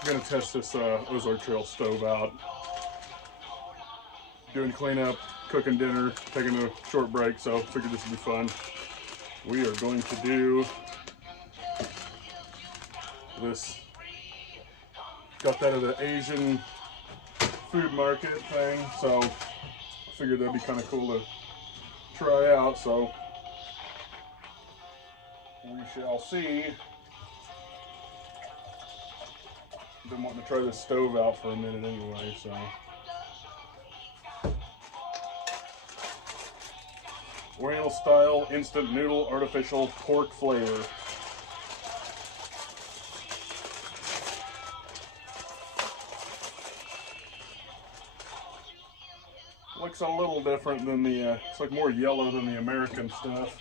I'm gonna test this Ozark Trail stove out. Doing cleanup, cooking dinner, taking a short break, so figured this would be fun. We are going to do this. Got that at the Asian food market thing, so I figured that'd be kind of cool to try out. So we shall see. Been wanting to try this stove out for a minute anyway, so. Oriental style instant noodle artificial pork flavor. Looks a little different than the, it's like more yellow than the American stuff.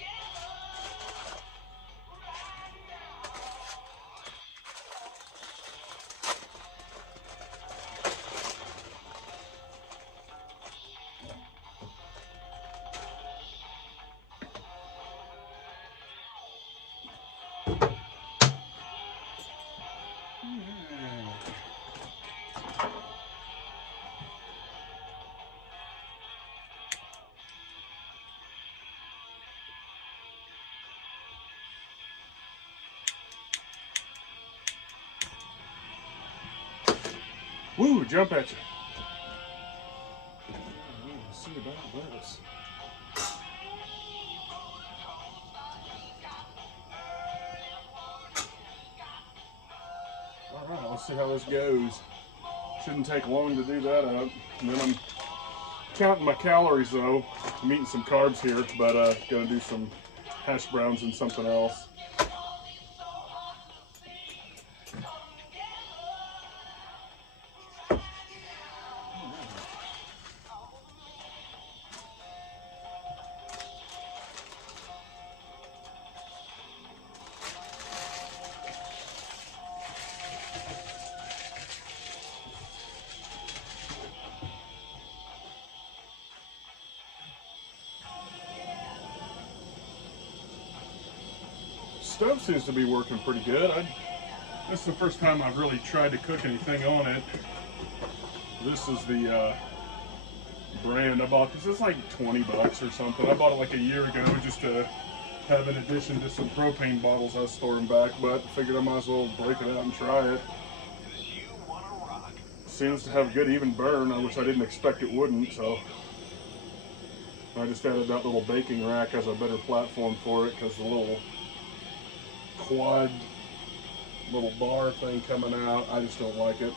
Woo, jump at you. Let's see about this. Alright, let's see how this goes. Shouldn't take long to do that up. And then I'm counting my calories though. I'm eating some carbs here, but gonna do some hash browns and something else. Stove seems to be working pretty good. This is the first time I've really tried to cook anything on it. This is the brand I bought. This is like 20 bucks or something. I bought it like a year ago just to have in addition to some propane bottles I was storing back, but I figured I might as well break it out and try it. Seems to have good even burn, which I didn't expect it wouldn't, so I just added that little baking rack as a better platform for it because the little quad little bar thing coming out, I just don't like it.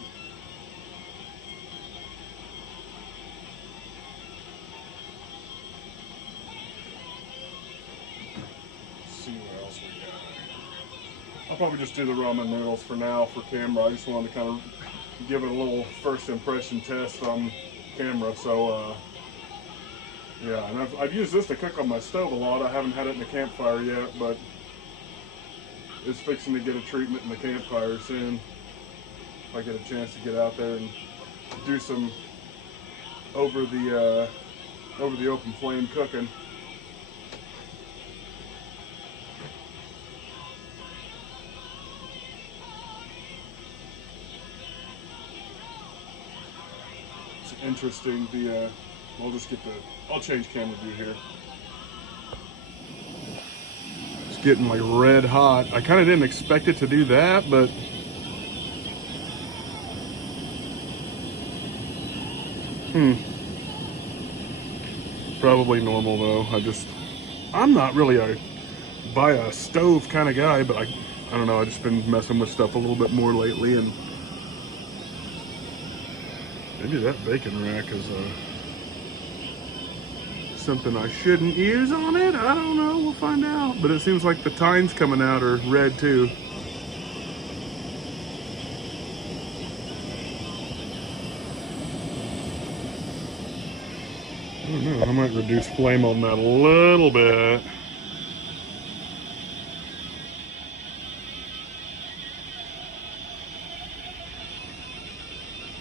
Let's see what else we got. I'll probably just do the ramen noodles for now for camera. I just wanted to kind of give it a little first impression test on camera. So yeah, and I've used this to cook on my stove a lot. I haven't had it in the campfire yet, but it's fixing to get a treatment in the campfire soon. If I get a chance to get out there and do some over the open flame cooking. It's interesting. I'll just get I'll change camera view here. Getting like red hot. I kind of didn't expect it to do that, but probably normal though. I'm not really a buy a stove kind of guy, but I don't know, I've just been messing with stuff a little bit more lately, and maybe that bacon rack is something I shouldn't use on it. I don't know, we'll find out. But it seems like the tines coming out are red too. I don't know, I might reduce flame on that a little bit.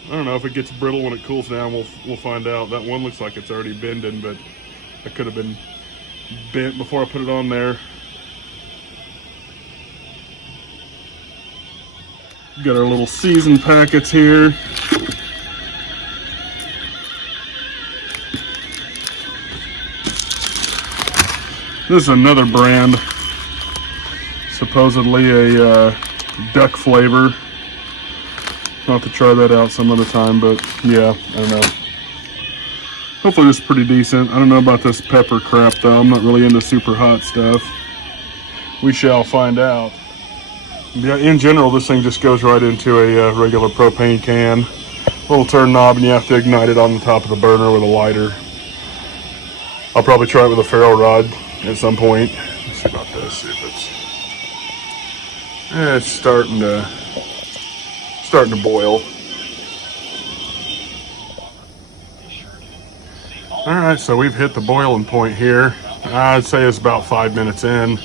I don't know if it gets brittle when it cools down. We'll find out. That one looks like it's already bending, but it could have been bent before I put it on there. Got our little seasoned packets here. This is another brand, supposedly a duck flavor. I'll have to try that out some other time, but yeah, I don't know. Hopefully this is pretty decent. I don't know about this pepper crap though. I'm not really into super hot stuff. We shall find out. Yeah, in general, this thing just goes right into a regular propane can. Little turn knob, and you have to ignite it on the top of the burner with a lighter. I'll probably try it with a ferro rod at some point. Let's see about this. See if it's starting to boil. All right, so we've hit the boiling point here. I'd say it's about 5 minutes in.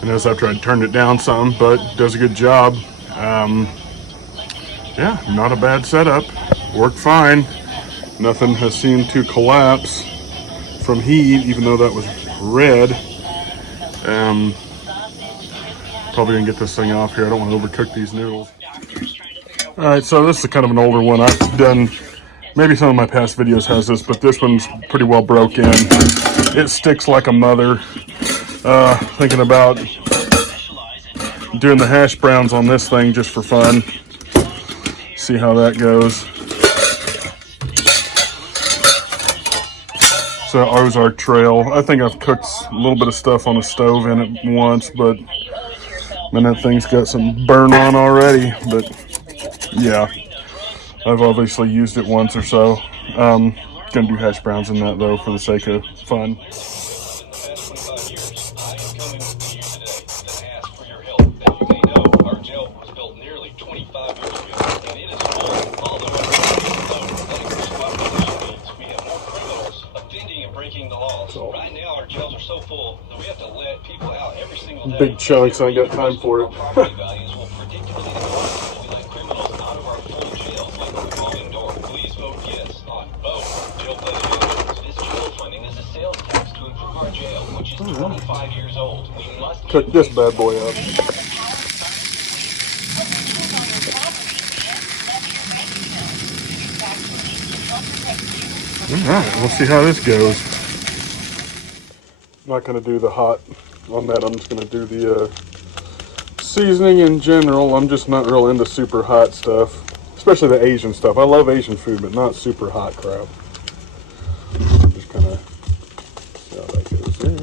And that's after I turned it down some, but does a good job. Yeah, not a bad setup. Worked fine. Nothing has seemed to collapse from heat, even though that was red. Probably gonna get this thing off here. I don't want to overcook these noodles. All right, so this is kind of an older one. I've done, maybe some of my past videos has this, but this one's pretty well broken. It sticks like a mother. Thinking about doing the hash browns on this thing just for fun. See how that goes. So Ozark Trail. I think I've cooked a little bit of stuff on the stove in it once, but man, that thing's got some burn on already. But yeah, I've obviously used it once or so. Gonna do hash browns in that though for the sake of fun. Big chunks, I ain't got time for it. Cook this bad boy up. Alright, we'll see how this goes. I'm not going to do the hot on that. I'm just going to do the seasoning in general. I'm just not real into super hot stuff, especially the Asian stuff. I love Asian food, but not super hot crap. I'm just kind of see how that goes there.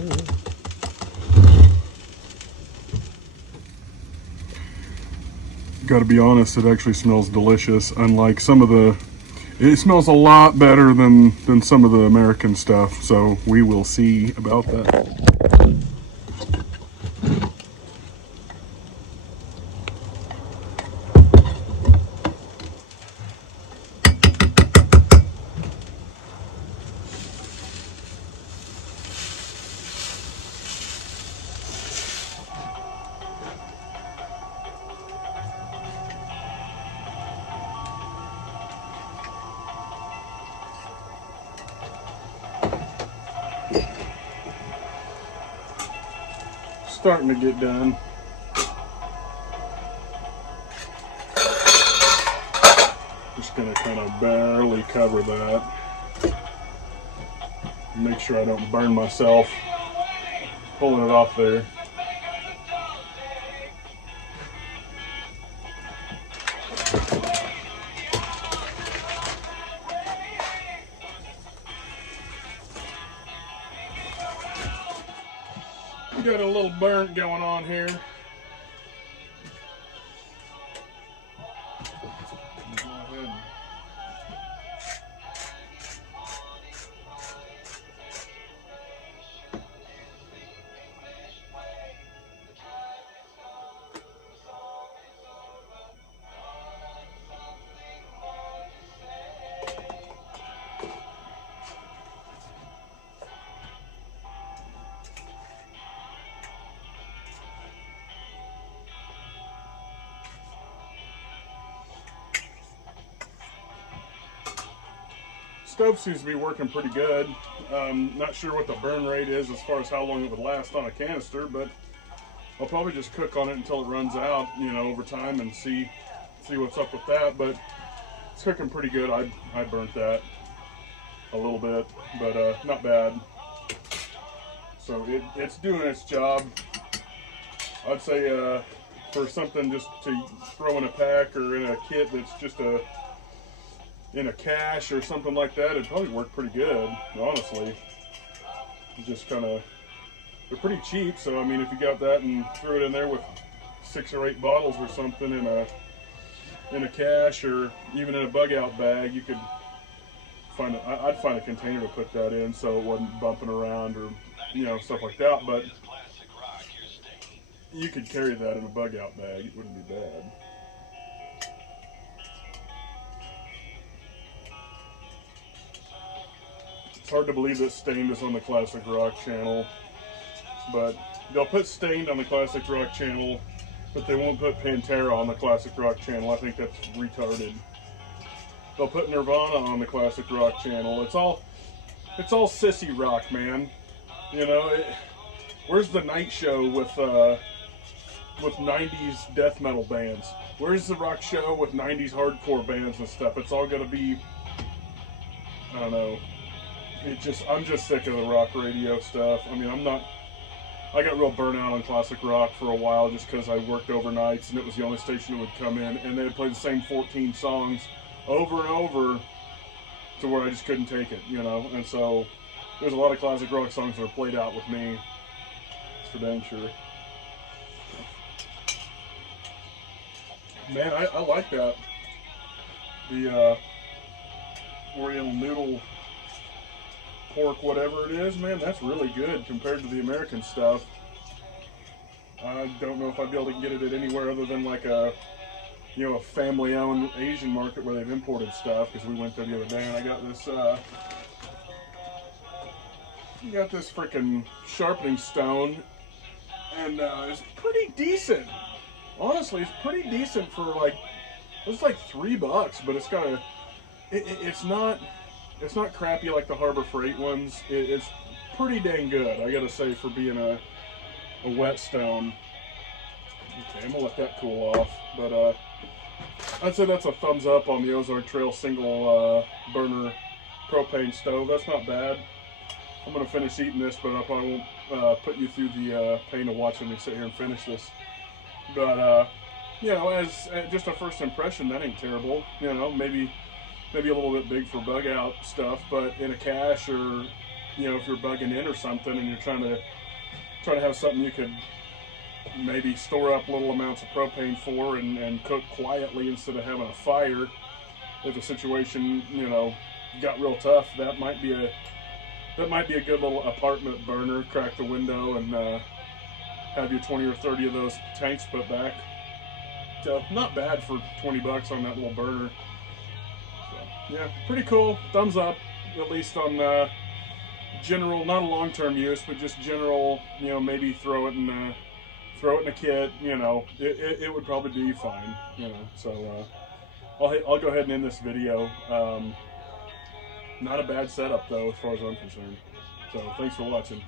Got to be honest, it actually smells delicious. Unlike some of the, it smells a lot better than some of the American stuff. So we will see about that. Starting to get done. Just gonna kind of barely cover that. Make sure I don't burn myself pulling it off there. Got a little burnt going on here. Stove seems to be working pretty good. Not sure what the burn rate is as far as how long it would last on a canister, but I'll probably just cook on it until it runs out, you know, over time and see see what's up with that, but it's cooking pretty good. I burnt that a little bit, but not bad. So it's doing its job. I'd say for something just to throw in a pack or in a kit that's just in a cache or something like that, it'd probably work pretty good, honestly. Just kind of, they're pretty cheap, so I mean, if you got that and threw it in there with 6 or 8 bottles or something in a cache or even in a bug out bag, you could find I'd find a container to put that in so it wasn't bumping around or stuff like that. But you could carry that in a bug out bag. It wouldn't be bad. It's hard to believe that Stained is on the Classic Rock channel, but they'll put Stained on the Classic Rock channel, but they won't put Pantera on the Classic Rock channel. I think that's retarded. They'll put Nirvana on the Classic Rock channel. It's all sissy rock, man. Where's the night show with 90s death metal bands? Where's the rock show with 90s hardcore bands and stuff? It's all gonna be, I don't know. I'm just sick of the rock radio stuff. I mean, I got real burnout on classic rock for a while just because I worked overnights and it was the only station that would come in, and they'd play the same 14 songs over and over to where I just couldn't take it, and so there's a lot of classic rock songs that are played out with me. That's for dang sure. Man, I like that. The Oriental noodle pork, whatever it is, man, that's really good compared to the American stuff. I don't know if I'd be able to get it at anywhere other than like a family-owned Asian market where they've imported stuff, because we went there the other day and I got this freaking sharpening stone, and it's pretty decent. Honestly, it's pretty decent for it's like $3, but it's got it's not crappy like the Harbor Freight ones. It's pretty dang good, I gotta say, for being a whetstone. Okay, I'm gonna let that cool off, but I'd say that's a thumbs up on the Ozark Trail single burner propane stove. That's not bad. I'm gonna finish eating this, but I probably won't put you through the pain of watching me sit here and finish this. But as just a first impression, that ain't terrible. Maybe a little bit big for bug out stuff, but in a cache, or if you're bugging in or something and you're trying to have something you could maybe store up little amounts of propane for and cook quietly instead of having a fire. If the situation got real tough, that might be a good little apartment burner. Crack the window and have you 20 or 30 of those tanks put back. So not bad for $20 on that little burner. So, yeah, pretty cool. Thumbs up, at least on general, not a long-term use, but just general. Maybe throw it in a kit. It would probably be fine. So I'll go ahead and end this video. Not a bad setup though, as far as I'm concerned. So thanks for watching.